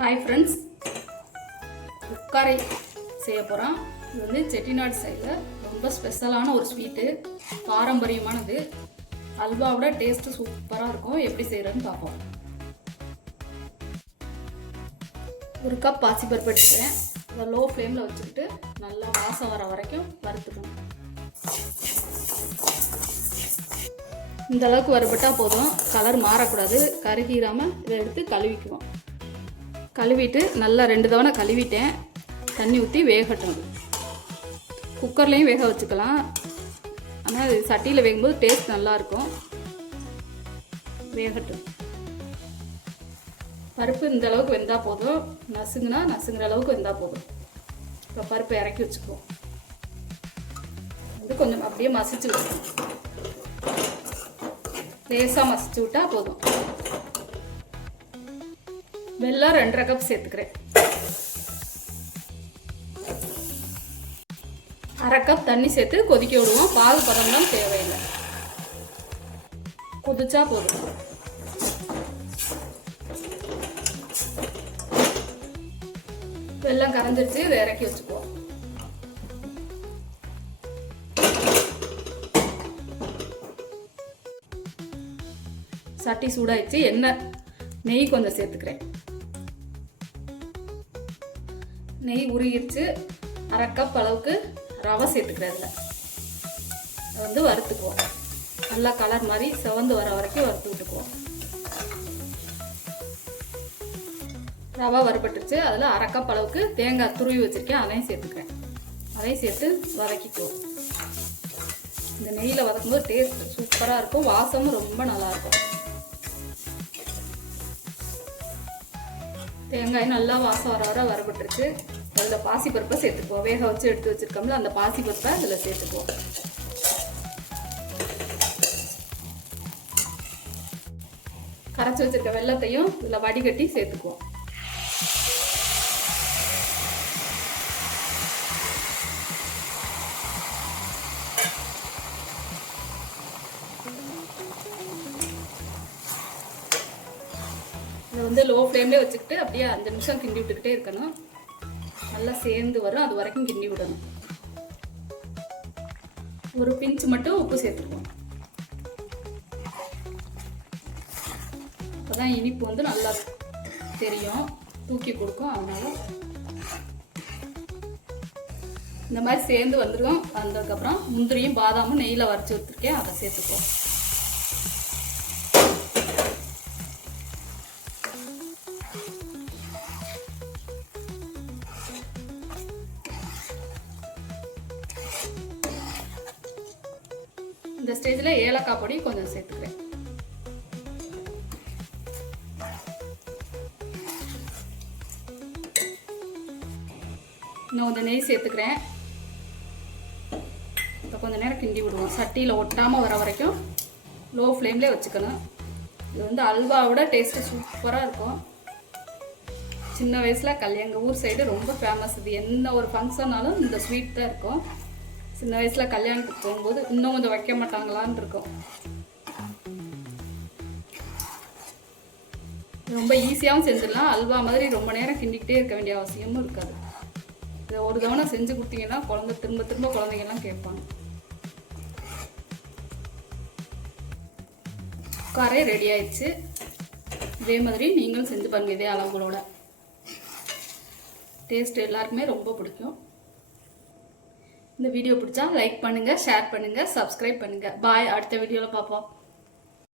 Hi friends உட்காரை செய்ய போகிறோம் இது வந்து செட்டிநாடு சைடில் ரொம்ப ஸ்பெஷலான ஒரு ஸ்வீட்டு பாரம்பரியமானது. அல்வாவோட டேஸ்ட்டு சூப்பராக இருக்கும். எப்படி செய்கிறதுன்னு பார்ப்போம். ஒரு கப் பாசிப்பருப்பு எடுத்துக்கிறேன். அதை லோ ஃப்ளேமில் வச்சுக்கிட்டு நல்லா வாசம் வர வரைக்கும் வறுத்துக்கணும். இந்த அளவுக்கு வறுபட்டால் போதும். கலர் மாறக்கூடாது. கருகிராமல் இதை எடுத்து கழுவிக்குவோம். கழுவிட்டு நல்லா ரெண்டு தவணை கழுவிட்டேன். தண்ணி ஊற்றி வேகட்டும். குக்கர்லேயும் வேக வச்சுக்கலாம். ஆனால் அது சட்டியில் வேகும்போது டேஸ்ட் நல்லாயிருக்கும் வேகட்டும். பருப்பு இந்த அளவுக்கு வெந்தால் போதும். நசுங்குனா நசுங்குற அளவுக்கு வெந்தால் போதும். இப்போ பருப்பு இறக்கி வச்சுக்குவோம். வந்து கொஞ்சம் அப்படியே மசிச்சு வச்சுக்கணும் லேசாக மசிச்சு விட்டால் போதும். வெல்லம் ரெண்டரை கப் சேர்த்துக்கிறேன். அரை கப் தண்ணி சேர்த்து கொதிக்க விடுவோம். பால் பதம்லாம் தேவையில்லை. கொதிச்சா போதும். வெள்ளம் கரைஞ்சிருச்சு இதை இறக்கி வச்சுக்குவோம். சட்டி சூடாயிடுச்சு. எண்ணெய் நெய் கொஞ்சம் சேர்த்துக்கிறேன். நெய் உருகிருச்சு அரை கப் அளவுக்கு ரவை சேர்த்துக்கிறேன் அதில் அதை வந்து வறுத்துக்குவோம். நல்லா கலர் மாதிரி செவந்து வர வரைக்கும் வறுத்து விட்டுக்குவோம். ரவை வறுபட்டுருச்சு. அதில் அரை கப் அளவுக்கு தேங்காய் துருவி வச்சுருக்கேன். அதையும் சேர்த்துக்கிறேன். அதையும் சேர்த்து வதக்கிக்குவோம். இந்த நெய்யில் வதக்கும்போது டேஸ்ட் சூப்பராக இருக்கும். வாசமும் ரொம்ப நல்லாயிருக்கும் தேங்காய் நல்லா வாசம் வர வர வரப்பட்டுருச்சு அதில் பாசிப்பருப்பை சேர்த்துக்குவோம். வேக வச்சு எடுத்து வச்சிருக்கோம்ல அந்த பாசிப்பருப்பை அதில் சேர்த்துக்குவோம். கரைச்சி வச்சிருக்க வெள்ளத்தையும் இதில் வடிகட்டி சேர்த்துக்குவோம். இதை வந்து லோ ஃப்ளேம்லேயே வச்சுக்கிட்டு அப்படியே அஞ்சு நிமிஷம் கிண்டி விட்டுக்கிட்டே இருக்கணும். நல்லா சேர்ந்து வரும். அது வரைக்கும் கிண்டி விடணும். ஒரு பிஞ்சு மட்டும் உப்பு சேர்த்துருவோம் அப்போதான் இனிப்பு வந்து நல்லா தெரியும். தூக்கி கொடுக்கும். அதனால இந்த மாதிரி சேர்ந்து வந்துடும் வந்ததுக்கப்புறம் முந்திரியும் பாதாமும் நெய்யில் வரைச்சி வச்சுருக்கேன். அதை சேர்த்துக்குவோம். இந்த ஸ்டேஜில் ஏலக்காய் பொடி கொஞ்சம் சேர்த்துக்கிறேன். இன்னும் கொஞ்சம் நெய் சேர்த்துக்கிறேன். இப்போ கொஞ்சம் நேரம் கிண்டி விடுவோம். சட்டியில் ஒட்டாமல் வர வரைக்கும் லோ ஃப்ளேம்லேயே வச்சுக்கணும். இது வந்து அல்வாவோட டேஸ்ட்டு சூப்பராக இருக்கும். சின்ன வயசில் கல் எங்கள் ஊர் சைடு ரொம்ப ஃபேமஸ் இது எந்த ஒரு ஃபங்க்ஷன்னாலும் இந்த ஸ்வீட் தான் இருக்கும். சின்ன வயசில் கல்யாணத்துக்கு போகும்போது இன்னும் கொஞ்சம் வைக்க மாட்டாங்களான்னு இருக்கும். ரொம்ப ஈஸியாகவும் செஞ்சிடலாம். அல்வா மாதிரி ரொம்ப நேரம் கிண்டிக்கிட்டே இருக்க வேண்டிய அவசியமும் இருக்காது. இதை ஒரு தவணை செஞ்சு கொடுத்தீங்கன்னா குழந்தை திரும்ப திரும்ப குழந்தைங்கலாம் கேட்பாங்க. கரை ரெடி ஆயிடுச்சு. இதே மாதிரி நீங்களும் செஞ்சு பாருங்க இதே அளவுகளோட. டேஸ்ட் எல்லாருக்குமே ரொம்ப பிடிக்கும். இந்த வீடியோ பிடிச்சா லைக் பண்ணுங்கள் ஷேர் பண்ணுங்கள் சப்ஸ்கிரைப் பண்ணுங்கள் பாய் அடுத்த வீடியோவில் பார்ப்போம்